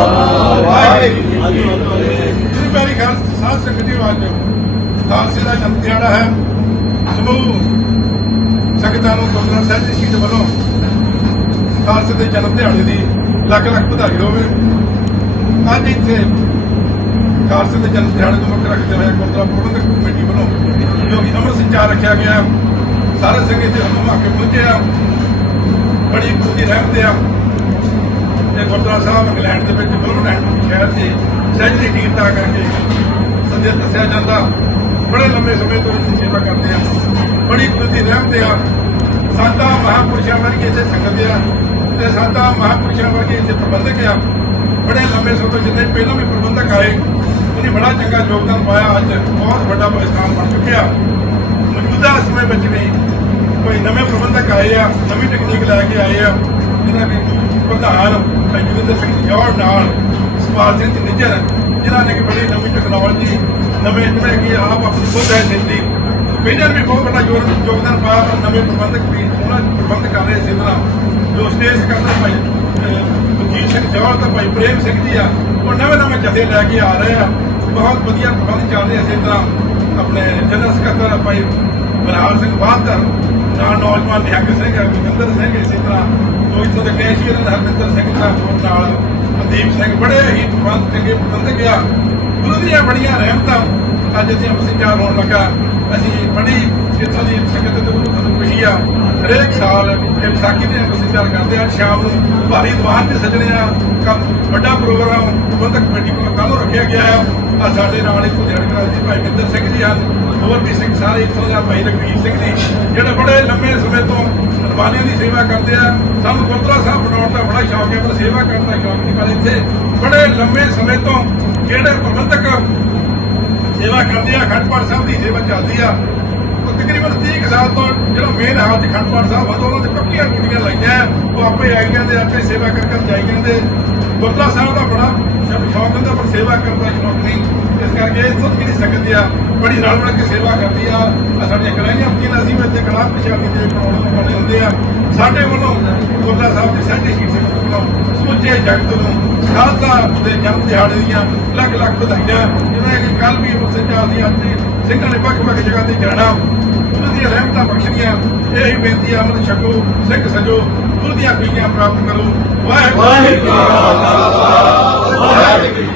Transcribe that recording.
ਵਾਹਿਗੁਰੂ ਜੀ ਮੇਰੀ ਖਾਲ ਸਾਧ ਸੰਗਤ ਜੀ ਵਾਜੋ ਖਾਲਸੇ ਦਾ ਜਨਮ ਦਿਹਾੜਾ ਹੈ। ਸਮੂਹ ਸੰਗਤਾਂ ਨੂੰ ਗੁਰਦੁਆਰਾ ਸਾਹਿਬ ਦੀ ਸ਼ਹੀਦ ਵੱਲੋਂ ਖਾਲਸੇ ਦੇ ਜਨਮ ਦਿਹਾੜੇ ਦੀ ਲੱਖ ਲੱਖ ਵਧਾਈ ਹੋਵੇ। ਅੱਜ ਇੱਥੇ ਖਾਲਸੇ ਦੇ ਜਨਮ ਦਿਹਾੜੇ ਨੂੰ ਮੁੱਖ ਰੱਖਦੇ ਹੋਏ ਗੁਰਦੁਆਰਾ ਪ੍ਰਬੰਧਕ ਕਮੇਟੀ ਵੱਲੋਂ ਜੋ ਕਿ ਅਮਰ ਸੰਚਾਰ ਰੱਖਿਆ ਗਿਆ। ਸਾਰਾ ਸੰਗਤ ਇੱਥੇ ਹਮਾ ਕੇ ਪਹੁੰਚੇ ਆ। ਬੜੀ ਖੁਸ਼ੀ ਰਹਿਮਤ ਆ। ਤੇ ਗੁਰਦੁਆਰਾ ਸਾਹਿਬ ਇੰਗਲੈਂਡ ਦੇ ਵਿੱਚ ਬਲਮਨੈਂਟ ਸ਼ਹਿਰ ਦੇ ਸਹਿਜਰੀ ਕੀਰਤਾ ਕਰਕੇ ਸੰਦੇਸ਼ ਦੱਸਿਆ ਜਾਂਦਾ। ਬੜੇ ਲੰਮੇ ਸਮੇਂ ਤੋਂ ਇੱਥੇ ਸੇਵਾ ਕਰਦੇ ਆ ਬੜੀ ਖੁਸ਼ੀ ਰਹਿਮਤ ਆ। ਸਾਡਾ ਮਹਾਪੁਰਸ਼ਾਂ ਵਰਗੇ ਇੱਥੇ ਸੰਗਤ ਆ ਤੇ ਸਾਡਾ ਮਹਾਪੁਰਸ਼ਾਂ ਵਰਗੇ ਇੱਥੇ ਪ੍ਰਬੰਧਕ ਆ। ਬੜੇ ਲੰਮੇ ਸਮੇਂ ਤੋਂ ਜਿੰਨੇ ਪਹਿਲਾਂ ਵੀ ਪ੍ਰਬੰਧਕ ਆਏ, ਉਹਨੇ ਬੜਾ ਚੰਗਾ ਯੋਗਦਾਨ ਪਾਇਆ। ਅੱਜ ਬਹੁਤ ਵੱਡਾ ਸਥਾਨ ਬਣ ਚੁੱਕਿਆ। ਮੌਜੂਦਾ ਸਮੇਂ ਵਿੱਚ ਵੀ ਕੋਈ ਨਵੇਂ ਪ੍ਰਬੰਧਕ ਆਏ ਆ, ਨਵੀਂ ਟੈਕਨੀਕ ਲੈ ਕੇ ਆਏ ਆ। ਜਿਹਨਾਂ ਵੀ ਪ੍ਰਧਾਨ ਜੁਗਿੰਦਰ ਸਿੰਘ ਜੌੜ ਨਾਲ ਸਵਾਲ ਸਿੰਘ ਨਿੱਜਰ ਜਿਨ੍ਹਾਂ ਨੇ ਕਿ ਬੜੀ ਨਵੀਂ ਟੈਕਨੋਲੋਜੀ ਨਵੇਂ ਜਿਹੜੇ ਕਿ ਆਪ ਆਪਣੀ ਖੁਦ ਹੈ ਦਿੱਤੀ। ਪਹਿਲਾਂ ਵੀ ਬਹੁਤ ਵੱਡਾ ਯੋਗਦਾਨ ਪਾਇਆ ਪਰ ਨਵੇਂ ਪ੍ਰਬੰਧਕ ਵੀ ਸੋਹਣਾ ਪ੍ਰਬੰਧ ਕਰ ਰਹੇ ਸੀ ਤਰ੍ਹਾਂ ਜੋ ਸਟੇਜ ਕਰਦੇ ਭਾਈ ਅਹ, ਸਿੰਘ ਜੌੜ ਤੇ ਭਾਈ ਪ੍ਰੇਮ ਸਿੰਘ ਜੀ ਆ ਉਹ ਨਵੇਂ ਨਵੇਂ ਜਥੇ ਲੈ ਕੇ ਆ ਰਹੇ ਆ। ਬਹੁਤ ਵਧੀਆ ਪ੍ਰਬੰਧ ਚੱਲ ਰਿਹਾ ਇਸੇ ਤਰ੍ਹਾਂ। ਆਪਣੇ ਜਨਰਲ ਸਕੱਤਰ ਭਾਈ ਬਲਹਾਰ ਸਿੰਘ ਬਾਦਕਰ ਨਾਲ ਨੌਜਵਾਨ ਨਿਹੰਗ ਸਿੰਘ ਗੁਰਜਿੰਦਰ ਸਿੰਘ ਇਸੇ ਤਰ੍ਹਾਂ। ਜੋ ਇੱਥੋਂ ਦੇ ਕੈਸ਼ੀਅਰ ਹਰਮਿੰਦਰ ਸਿੰਘ ਸਾਹਿਬ ਨਾਲ ਮਨਦੀਪ ਸਿੰਘ ਬੜੇ ਹੀ ਪ੍ਰਬੰਧ ਚੰਗੇ ਪ੍ਰਬੰਧਕ ਆ ਗੁਰੂ ਦੀਆਂ ਬੜੀਆਂ ਰਹਿਮਤਾਂ ਅੱਜ ਅਸੀਂ ਅੰਮ੍ਰਿਤਸਰ ਹੋਣ ਲੱਗਾ। ਅਸੀਂ ਬੜੀ ਇੱਥੋਂ ਦੀ ਸੰਗਤ ਦੇ ਗੁਰੂ ਸਾਨੂੰ ਖੁਸ਼ੀ ਆ। ਹਰੇਕ ਸਾਲ ਇਹ ਵਿਸਾਖੀ ਦੇ ਅੰਮ੍ਰਿਤਸਰ ਕਰਦੇ ਆ ਸ਼ਾਮ ਨੂੰ ਭਾਰੀ ਦੀਵਾਨ ਤੇ ਸਜਣੇ ਆ। ਕੱਲ੍ਹ ਵੱਡਾ ਪ੍ਰੋਗਰਾਮ, ਪ੍ਰਬੰਧਕ ਕਮੇਟੀ ਕੋਲ ਕੱਲ੍ਹ ਨੂੰ ਰੱਖਿਆ ਗਿਆ ਹੈ। ਆ ਸਾਡੇ ਨਾਲ ਇੱਥੋਂ ਜੜਕਰਾ ਜੀ ਭਾਈ ਮਿੰਦਰ ਸਿੰਘ ਜੀ ਹਨ, ਹੋਰ ਵੀ ਸਿੰਘ ਸਾਰੇ ਇੱਥੋਂ ਦਾ ਭਾਈ ਰਘਵੀਰ ਸਿੰਘ ਜੀ, ਜਿਹੜੇ ਬੜੇ ਲੰਮੇ ਸਮੇਂ ਤੋਂ ਕੁਰਬਾਨੀਆਂ ਦੀ ਸੇਵਾ ਕਰਦੇ ਆ। ਸਾਨੂੰ ਗੁਰਦੁਆਰਾ ਸਾਹਿਬ ਬਣਾਉਣ ਦਾ ਬੜਾ ਸ਼ੌਕ ਹੈ, ਪਰ ਸੇਵਾ ਕਰਨ ਦਾ ਸ਼ੌਕ ਨਹੀਂ ਪਰ ਇੱਥੇ। ਬੜੇ ਲੰਮੇ ਸਮੇਂ ਤੋਂ ਜਿਹੜੇ ਪ੍ਰਬੰਧਕ ਸੇਵਾ ਕਰਦੇ ਆ ਖੰਡਪਾਠ ਸਾਹਿਬ ਦੀ ਸੇਵਾ ਚੱਲਦੀ ਆ। ਤਕਰੀਬਨ 30 ਕੁ ਸਾਲ ਤੋਂ ਜਿਹੜਾ ਮੇਨ ਹਾਲ ਚ ਖੰਡਪਾਠ ਸਾਹਿਬ ਆ, ਉਹਨਾਂ ਦੇ ਪੱਕੀਆਂ ਡਿਊਟੀਆਂ ਲਾਈਆਂ। ਉਹ ਆਪੇ ਆਈ ਜਾਂਦੇ, ਆਪੇ ਸੇਵਾ ਕਰਕੇ ਕਰ ਜਾਈ ਜਾਂਦੇ। ਗੁਰਦੁਆਰਾ ਸਾਹਿਬ ਦਾ ਬੜਾ ਸ਼ੌਕ ਹੁੰਦਾ ਪਰ ਸੇਵਾ ਕਰਨ ਦਾ ਸ਼ੌਕ ਨਹੀਂ। ਇਸ ਕਰਕੇ ਇੱਥੋਂ ਦੀ ਜਿਹੜੀ ਸੰਗਤ ਆ ਬੜੀ ਰਲ ਮਿਲ ਕੇ ਸੇਵਾ ਕਰਦੀ ਆ। ਸਾਡੀਆਂ ਕੜਾਈਆਂ ਹੁੰਦੀਆਂ ਅਸੀਂ ਵੀ ਇੱਥੇ ਕੜਾ ਦੇ ਪ੍ਰੋਗਰਾਮ ਬਣੇ ਹੁੰਦੇ ਆ। ਸਾਡੇ ਵੱਲੋਂ ਗੁਰਦੁਆਰਾ ਸਾਹਿਬ ਦੀ ਸਾਂਝੀ ਸ਼ੀਟ ਵੱਲੋਂ ਸਮੁੱਚੇ ਜਗਤ ਨੂੰ ਖਾਲਸਾ ਦੇ ਜਨਮ ਦਿਹਾੜੇ ਦੀਆਂ ਲੱਖ ਲੱਖ ਵਧਾਈਆਂ। ਜਿਵੇਂ ਕਿ ਕੱਲ ਵੀ ਉਸੇ ਚਾਹਦੀ ਅੱਜ ਵੀ ਸਿੰਘਾਂ ਨੇ ਵੱਖ ਵੱਖ ਜਗ੍ਹਾ ਤੇ ਜਾਣਾ। ਗੁਰੂ ਦੀਆਂ ਰਹਿਮਤਾਂ ਬਖਸ਼ਣੀਆਂ। ਇਹੀ ਬੇਨਤੀ ਆ, ਅੰਮ੍ਰਿਤ ਛਕੋ ਸਿੰਘ ਸਜੋ। ਗੁਰੂ ਦੀਆਂ ਪੀੜੀਆਂ ਪ੍ਰਾਪਤ ਕਰੋ। ਵਾਹਿਗੁਰੂ ਜੀ ਕਾ Amen.